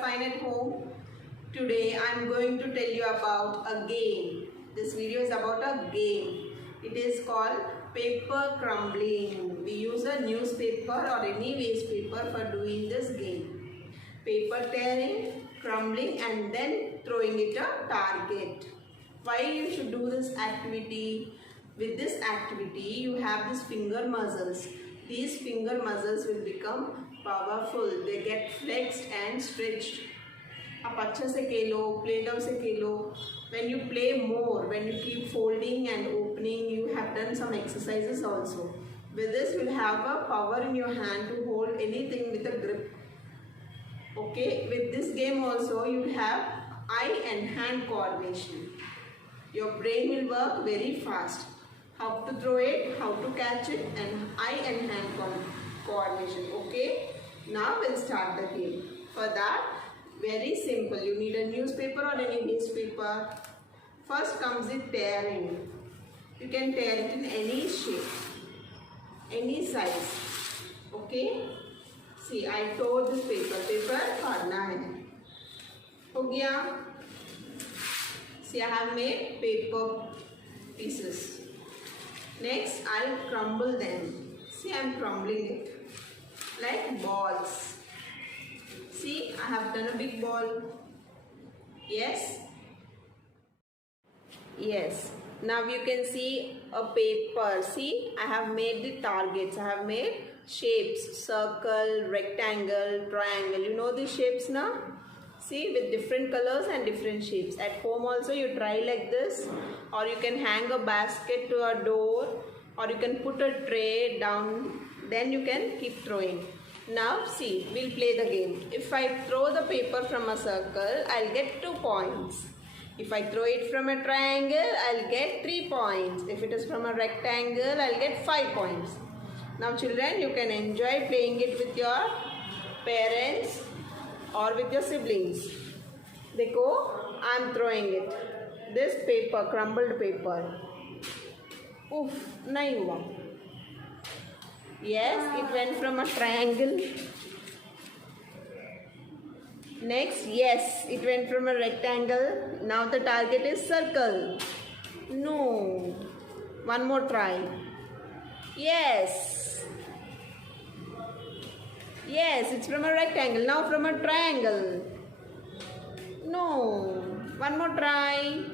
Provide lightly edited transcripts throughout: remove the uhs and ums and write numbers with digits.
fine at home? Today I am going to tell you about a game. This video is about a game. It is called paper crumbling. We use a newspaper or any waste paper for doing this game. Paper tearing, crumbling and then throwing it a target. Why you should do this activity? With this activity you have these finger muscles. These finger muscles will become powerful. They get flexed and stretched. आप अच्छे से खेलो, play doh से खेलो. When you play more, when you keep folding and opening, you have done some exercises also. With this, you will have a power in your hand to hold anything with a grip. Okay, with this game also, you will have eye and hand coordination. Your brain will work very fast. How to throw it, how to catch it, and eye and hand coordination. Okay, now we'll start the game. For that, very simple. You need a newspaper or any newspaper. First comes the tearing. You can tear it in any shape, any size. Okay. See, I tore this paper. Paper फाड़ना है. हो गया. See, I have made paper pieces. Next, I'll crumble them. See, I'm crumbling it like balls. See, I have done a big ball. Yes? Yes. Now you can see a paper. See, I have made the targets. I have made shapes. Circle, rectangle, triangle. You know these shapes now? See, with different colors and different shapes. At home also you try like this. Or you can hang a basket to a door. Or you can put a tray down. Then you can keep throwing. Now see, we'll play the game. If I throw the paper from a circle, I'll get 2 points. If I throw it from a triangle, I'll get 3 points. If it is from a rectangle, I'll get 5 points. Now children, you can enjoy playing it with your parents or with your siblings. Dekho, I'm throwing it. This paper, crumbled paper. Oof, nahi hua. Yes, it went from a triangle. Next, yes, it went from a rectangle. Now the target is circle. No. One more try. Yes. Yes, it's from a rectangle. Now from a triangle. No. One more try.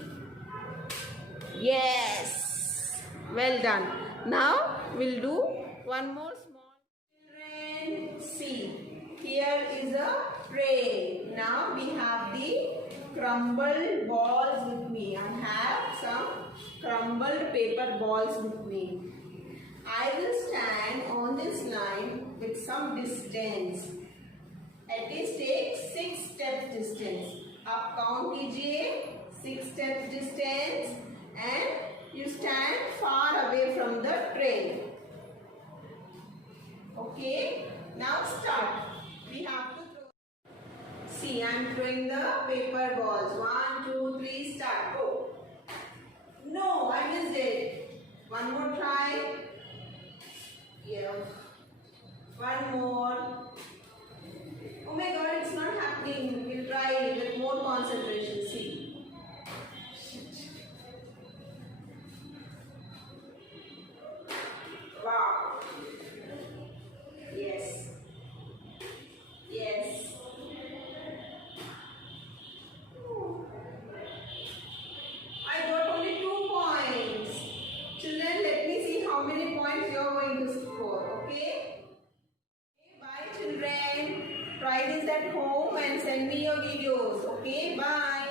Yes. Well done. Now we'll do one more small. Children, see, here is a tray. Now we have the crumbled balls with me. I have some crumbled paper balls with me. I will stand on this line with some distance. At least take 6 steps distance. Up count कीजिए 6 steps distance and you stand far away from the tray. Okay, now start. We have to throw. See, I am throwing the paper balls. 1, 2, 3, start. Go. No, I missed it. One more try. Yeah. One more. Oh my God, it's not happening. We'll try with more concentration. See. Wow. Yes. Yes. I got only 2 points. Children, let me see how many points you are going to score. Okay? Bye, children. Try this at home and send me your videos. Okay? Bye.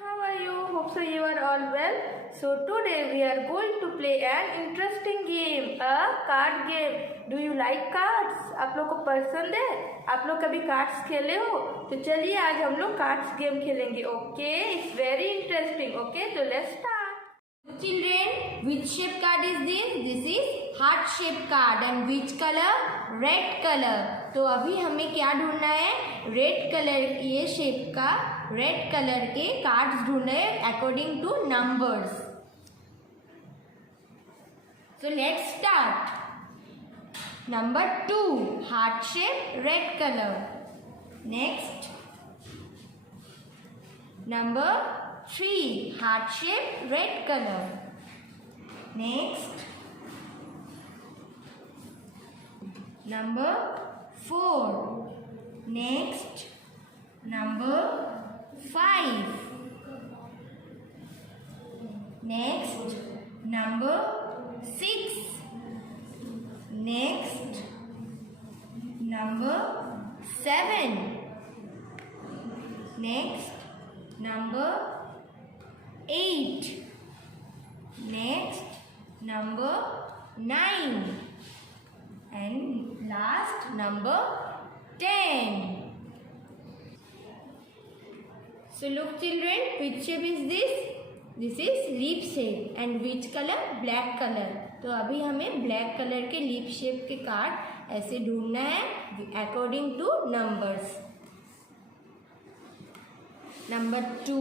How are you? Hope so you are all well. So today we are going to play an interesting game, a card game. Do you like cards? आप लोग को पसंद है? आप लोग कभी cards खेले हो? तो चलिए आज हम लोग कार्ड्स गेम खेलेंगे. Okay? It's very interesting. Okay? So let's start. Children, which shape card is this? This is heart shape card. And which color? Red color. तो अभी हमें क्या ढूंढना है? रेड कलर ये शेप का रेड कलर के कार्ड्स ढूंढने हैं according two numbers. So let's start. Number 2, heart shape, red color. Next, Number 3, heart shape, red color. Next, number 4. Next, number 5. Next, number 6. Next, number 7. Next, number 8. Next, number 9. And last, number 10. So look children, which shape is this? This is leaf shape. And which color? Black color. तो अभी हमें black colour के leaf shape के card ऐसे ढूंढना है according two numbers. Number 2,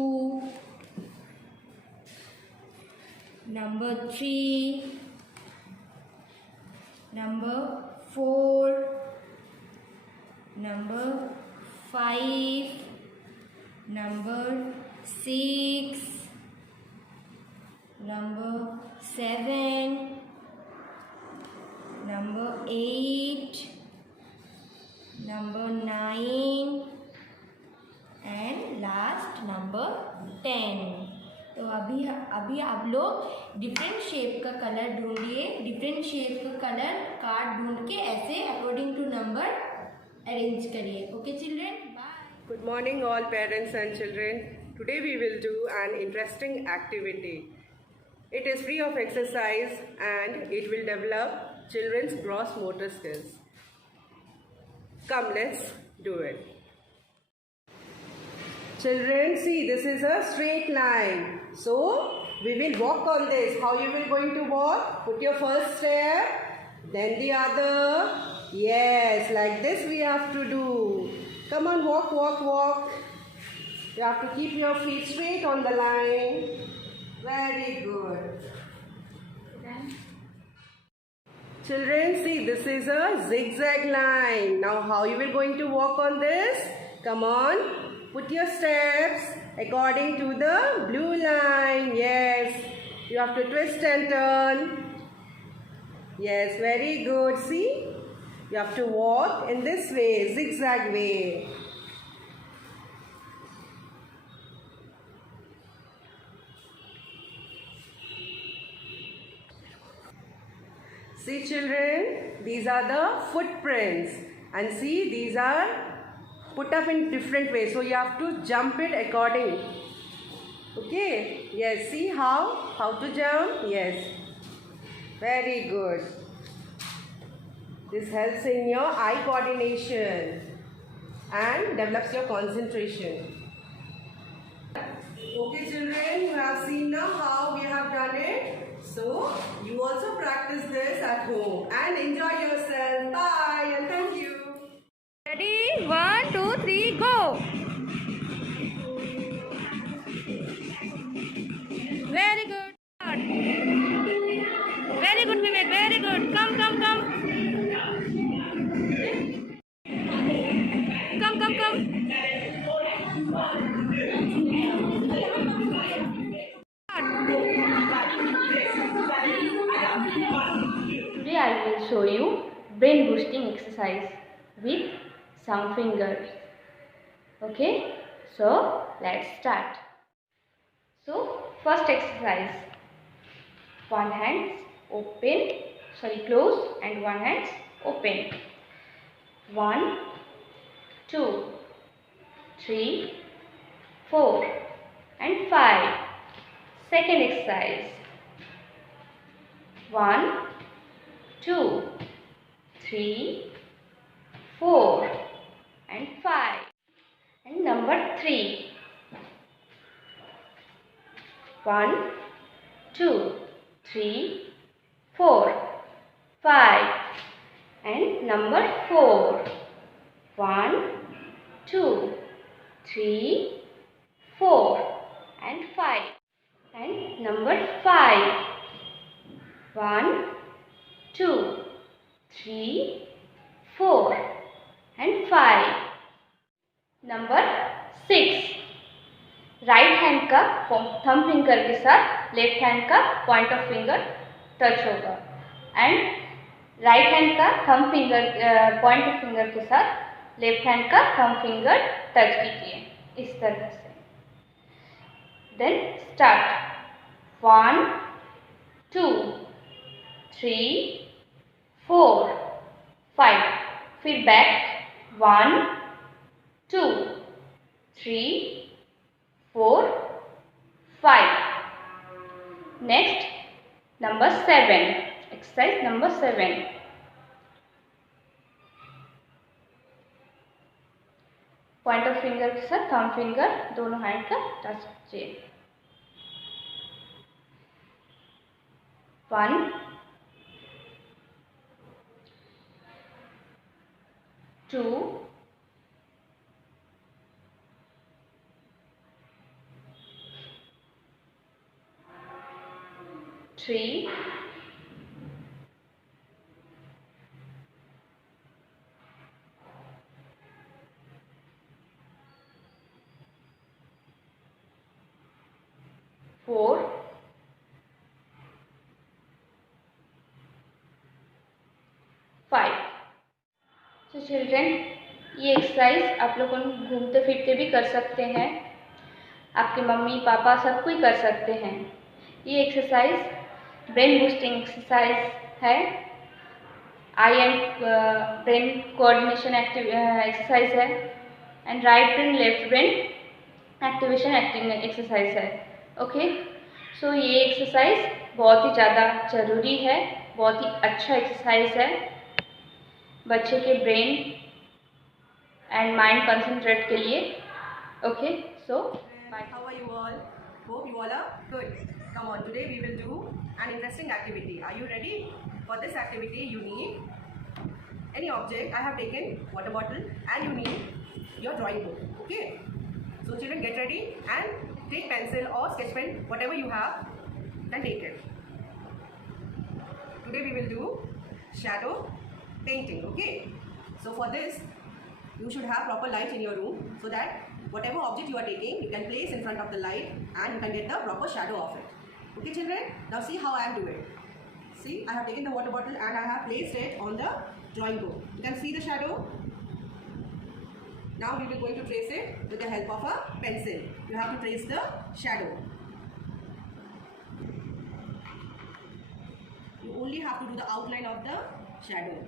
number 3, number 4, number 5, number 6, number 7, number 8, number 9 and last number 10. तो अभी आप लोग डिफरेंट शेप का कलर ढूंढिए. डिफरेंट शेप का कलर कार्ड ढूंढ के ऐसे अकॉर्डिंग टू नंबर अरेंज करिए. Okay children, bye. Good morning all parents and children. Today we will do an interesting activity. It is free of exercise and it will develop children's gross motor skills. Come, let's do it. Children, see, this is a straight line. So, we will walk on this. How you will going to walk? Put your first step, then the other. Yes, like this we have to do. Come on, walk, walk, walk. You have to keep your feet straight on the line. Very good. Children, see, this is a zigzag line. Now, how you will going to walk on this? Come on. Put your steps according to the blue line. Yes. You have to twist and turn. Yes, very good. See? You have to walk in this way, zigzag way. See children, these are the footprints. And see, these are put up in different ways, so you have to jump it according. Okay, yes, see how to jump. Yes, very good. This helps in your eye coordination and develops your concentration. Okay children, you have seen now how we have done it, so you also practice this at home and enjoy yourself. Bye and thank you. Ready? 1, 2, 3, go! Very good. Very good, Vivek. Very good. Come. Come. Today I will show you brain boosting exercise with some fingers. Okay, so let's start. So first exercise, one hand close and one hand open. 1, 2, 3, 4 and 5. Second exercise, 1, 2, 3, 4 and 5. And number 3, 1, 2, 3, 4, 5. And number 4, 1, 2, 3, 4 and 5. And number 5, 1, 2, 3, 4 and 5. Number 6, right hand का thumb finger के साथ left hand का point of finger touch होगा and right hand का thumb finger point of finger के साथ left hand का thumb finger touch कीजिए इस तरह से। देन स्टार्ट 1 2 3 4 5 फिर back 1 2 3 4 5 next number 7 exercise number 7 point of finger के साथ थंब फिंगर दोनों हैंड का टच कीजिए 1 2 3 4 5 तो चिल्ड्रेन ये एक्सरसाइज आप लोग घूमते फिरते भी कर सकते हैं, आपके मम्मी पापा सब कोई कर सकते हैं। ये एक्सरसाइज ब्रेन बूस्टिंग एक्सरसाइज है, आई एंड ब्रेन कोऑर्डिनेशन एक्सरसाइज है and right brain left brain activation exercise है। ओके, सो ये एक्सरसाइज बहुत ही ज़्यादा ज़रूरी है, बहुत ही अच्छा एक्सरसाइज है बच्चे के ब्रेन एंड माइंड कंसंट्रेट के लिए। Okay, so How are you all? Hope you all are good. Come on, today we will do an interesting activity. Are you ready? For this activity you need any object. I have taken water bottle and you need your drawing book. Okay, so children get ready and take pencil or sketch pen, whatever you have, then take it. Today we will do shadow painting. Okay, so for this you should have proper light in your room so that whatever object you are taking you can place in front of the light and you can get the proper shadow of it. Okay children, now see how I am doing. See, I have taken the water bottle and I have placed it on the drawing book. You can see the shadow. Now we will going to trace it with the help of a pencil. You have to trace the shadow. You only have to do the outline of the shadow.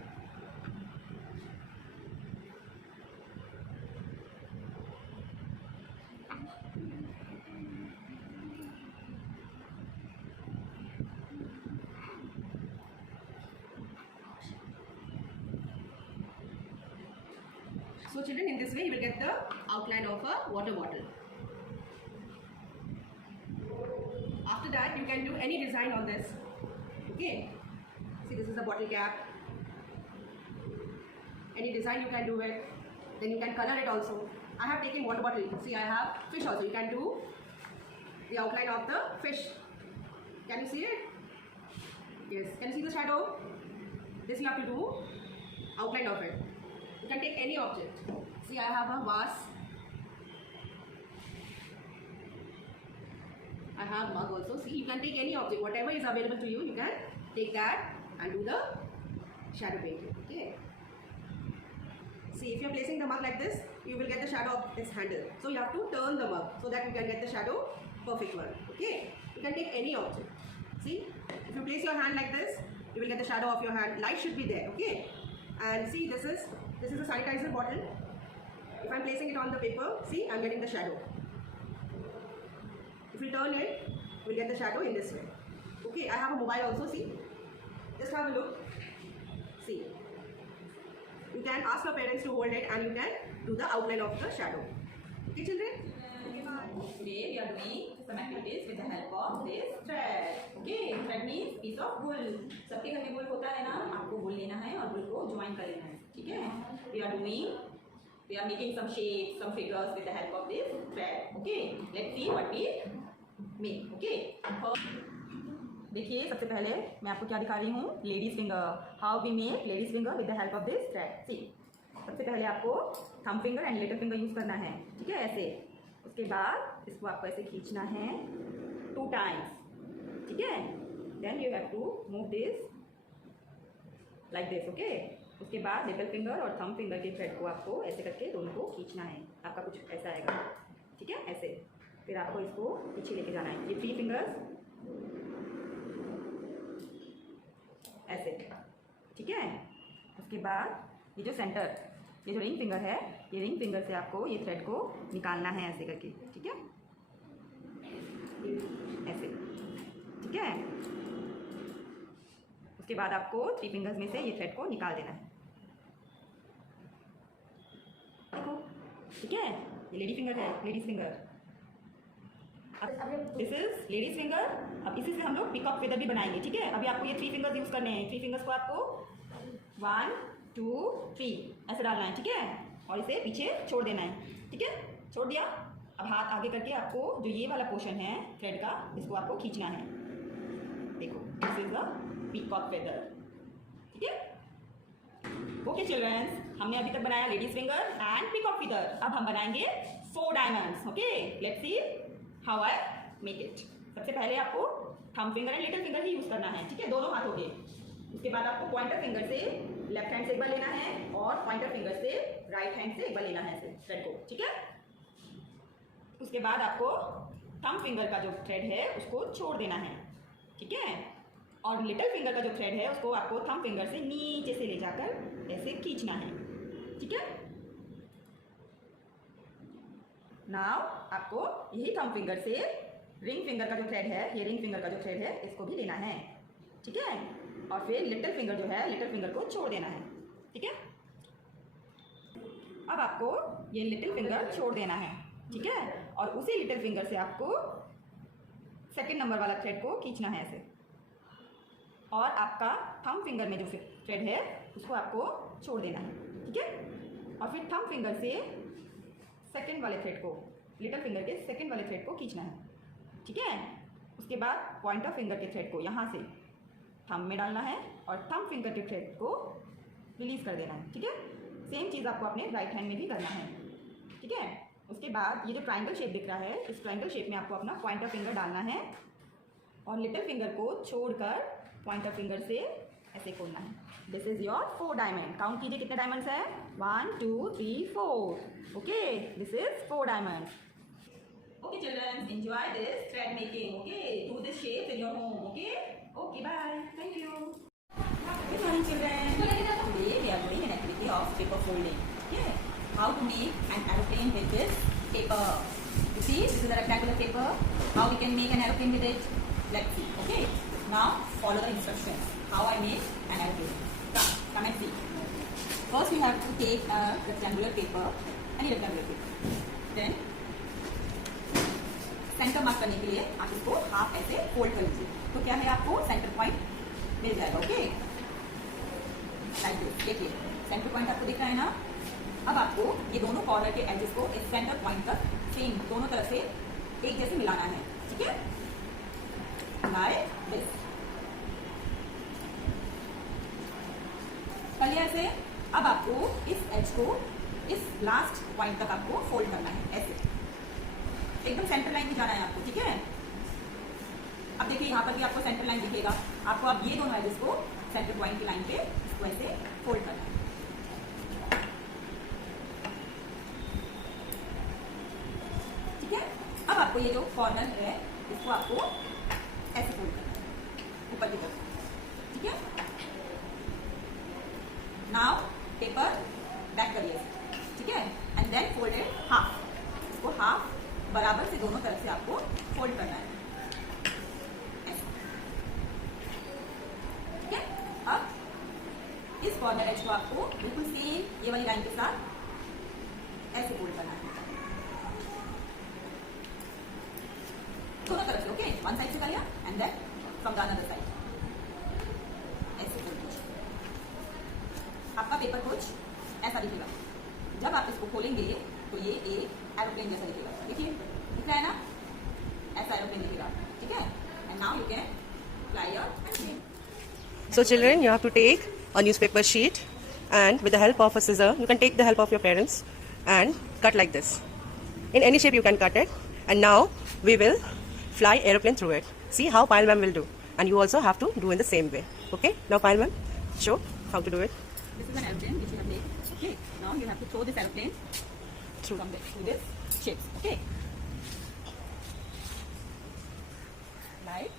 So children, in this way you will get the outline of a water bottle. After that you can do any design on this. Okay, see, this is a bottle cap. Any design you can do it. Then you can color it also. I have taken water bottle. See, I have fish also. You can do the outline of the fish. Can you see it? Yes. Can you see the shadow? This you have to do outline of it. You can take any object. See, I have a vase. I have mug also. See, you can take any object, whatever is available to you, you can take that and do the shadow painting. Okay. See, if you are placing the mug like this, you will get the shadow of its handle. So you have to turn the mug so that you can get the shadow perfect one. Okay. You can take any object. See, if you place your hand like this, you will get the shadow of your hand. Light should be there. Okay. And see, this is a sanitizer bottle. If I am placing it on the paper, see, I am getting the shadow. If you turn it, you will get the shadow in this way. Okay, I have a mobile also, see. Just have a look. See. You can ask your parents to hold it and you can do the outline of the shadow. Okay, children? Today we are doing some activities with the help of this thread. Okay, thread means piece of wool. सबके घर में wool होता है ना, आपको wool लेना है और wool को join कर लेना है, ठीक है? We are making some shapes, some figures with the help of this thread. Okay, let's see what we make. Okay. देखिए, सबसे पहले मैं आपको क्या दिखा रही हूँ, ladies finger. How we make ladies finger with the help of this thread. See, सबसे पहले आपको thumb finger and little finger use करना है, ठीक है? ऐसे उसके बाद इसको आपको ऐसे खींचना है 2 टाइम्स, ठीक है। Then you have to move this like this, okay. उसके बाद लिटिल फिंगर और थंब फिंगर के थ्रेड को आपको ऐसे करके दोनों को खींचना है। आपका कुछ ऐसा आएगा, ठीक है, ऐसे। फिर आपको इसको पीछे लेके जाना है, ये 3 फिंगर्स ऐसे, ठीक है। उसके बाद ये जो सेंटर, ये जो रिंग फिंगर है, ये रिंग फिंगर से आपको ये थ्रेड को निकालना है ऐसे करके, ठीक है, ऐसे, ठीक है। उसके बाद आपको 3 फिंगर्स में से ये थ्रेड को निकाल देना है, देखो, ठीक है। ये लेडी फिंगर है, ladies finger, this is ladies finger. अब इसी से हम लोग पिकअप फेदर भी बनाएंगे, ठीक है। अभी आपको ये 3 फिंगर्स यूज करने हैं। 3 फिंगर्स को आपको 1 2 3 ऐसे डालना है, ठीक है, और इसे पीछे छोड़ देना है, ठीक है। छोड़ दिया। अब हाथ आगे करके आपको जो ये वाला पोर्शन है थ्रेड का, इसको आपको खींचना है, देखो, this is the peacock feather, ठीक है। ओके चिल्ड्रंस, हमने अभी तक बनाया ladies finger and peacock feather. अब हम बनाएंगे 4 diamonds, okay. Let's see how I make it. सबसे पहले आपको thumb finger and little finger he use करना है, ठीक है, दोनों हाथों के। उसके बाद आपको पॉइंटर फिंगर से लेफ्ट हैंड से एक बार लेना है और पॉइंटर फिंगर से राइट हैंड से एक बार लेना है ऐसे थ्रेड को, ठीक है। उसके बाद आपको थंब फिंगर का जो थ्रेड है उसको छोड़ देना है, ठीक है, और लिटिल फिंगर का जो थ्रेड है उसको आपको थंब फिंगर से नीचे से ले जाकर ऐसे खींचना है, ठीक है। नाउ आपको यही थंब फिंगर से रिंग फिंगर का जो थ्रेड है, ये रिंग फिंगर का जो थ्रेड है, इसको भी लेना है, ठीक है, और फिर लिटिल फिंगर जो है, लिटिल फिंगर को छोड़ देना है, ठीक है। अब आपको ये लिटिल फिंगर छोड़ देना है, ठीक है, और उसी लिटिल फिंगर से आपको सेकंड नंबर वाला थ्रेड को खींचना है ऐसे, और आपका थंब फिंगर में जो थ्रेड है उसको आपको छोड़ देना है, ठीक है, और फिर थंब फिंगर से सेकंड वाले थ्रेड को, लिटिल फिंगर के सेकंड वाले थ्रेड को खींचना है, ठीक है। उसके बाद पॉइंटर फिंगर के थ्रेड को यहाँ से थंब में डालना है और थंब फिंगर के थ्रेड को रिलीज कर देना है, ठीक है। सेम चीज़ आपको अपने राइट हैंड में भी करना है, ठीक है। उसके बाद ये जो ट्रायंगल शेप दिख रहा है, इस ट्रायंगल शेप में आपको अपना पॉइंटर फिंगर डालना है और लिटिल फिंगर को छोड़कर पॉइंटर फिंगर से ऐसे खोलना है। This is your 4 diamond. Count कीजिए कितने डायमंड्स है, 1 2 3 4, okay, this is 4 diamond. Okay children, enjoy this thread making, okay, do this shape in your home, okay, bye, thank you. Good morning children. Today we are doing an activity of paper folding, okay. How to make an aeroplane with this paper. You see, this is a rectangular paper. How we can make an aeroplane with it? Let's see, okay. Now follow the instructions. How I make an aeroplane. Come and see. First you have to take a rectangular paper, any rectangular paper. Then centre mark करने के लिए आप इसको half ऐसे fold कर लीजिए, तो क्या है, आपको सेंटर पॉइंट मिल जाएगा, ओके, लाइक दिस। देखिए सेंटर पॉइंट आपको दिख रहा है ना। अब आपको ये दोनों कॉर्नर के एजेस को इस सेंटर पॉइंट तक सेम दोनों तरफ से एक जैसे मिलाना है, ठीक है, लाइक दिस। कर लिया ऐसे। अब आपको इस एज को इस लास्ट पॉइंट तक आपको फोल्ड करना है ऐसे, एकदम सेंटर लाइन में जाना है आपको, ठीक है। अब देखिए यहाँ पर भी आपको सेंटर लाइन दिखेगा। आपको अब ये दोनों एजेस को सेंटर पॉइंट की लाइन पे इसको ऐसे फोल्ड करना है, ठीक है। अब आपको ये जो कॉर्नर है इसको आपको ऐसे फोल्ड करना है ऊपर की तरफ, ठीक है। नाउ पेपर बैक करिए, ठीक है, and then fold it half. इसको हाफ बराबर से दोनों तरफ से आपको फोल्ड करना है, ठीक है। अब इस कॉर्नर एज को आपको बिल्कुल सेम ये वाली लाइन के साथ ऐसे फोल्ड करना है दोनों तरफ से, ओके। वन साइड से कर लिया and then from the other side ऐसे फोल्ड कीजिए। आपका पेपर कुछ ऐसा दिखेगा। जब आप इसको खोलेंगे तो ये एक एरोप्लेन जैसा दिखेगा, देखिए दिख रहा है ना, ऐसा एरोप्लेन दिखेगा, ठीक है। And now you can fly your aeroplane. So children, you have to take a newspaper sheet and with the help of a scissor, you can take the help of your parents and cut like this. In any shape you can cut it. And now we will fly aeroplane through it. See how Payal ma'am will do. And you also have to do in the same way. Okay? Now Payal ma'am, show how to do it. This is an aeroplane which you have made. Okay. Now you have to throw this aeroplane through this shape. Okay. Like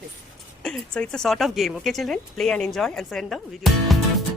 this. So it's a sort of game. Okay children? Play and enjoy and send the video.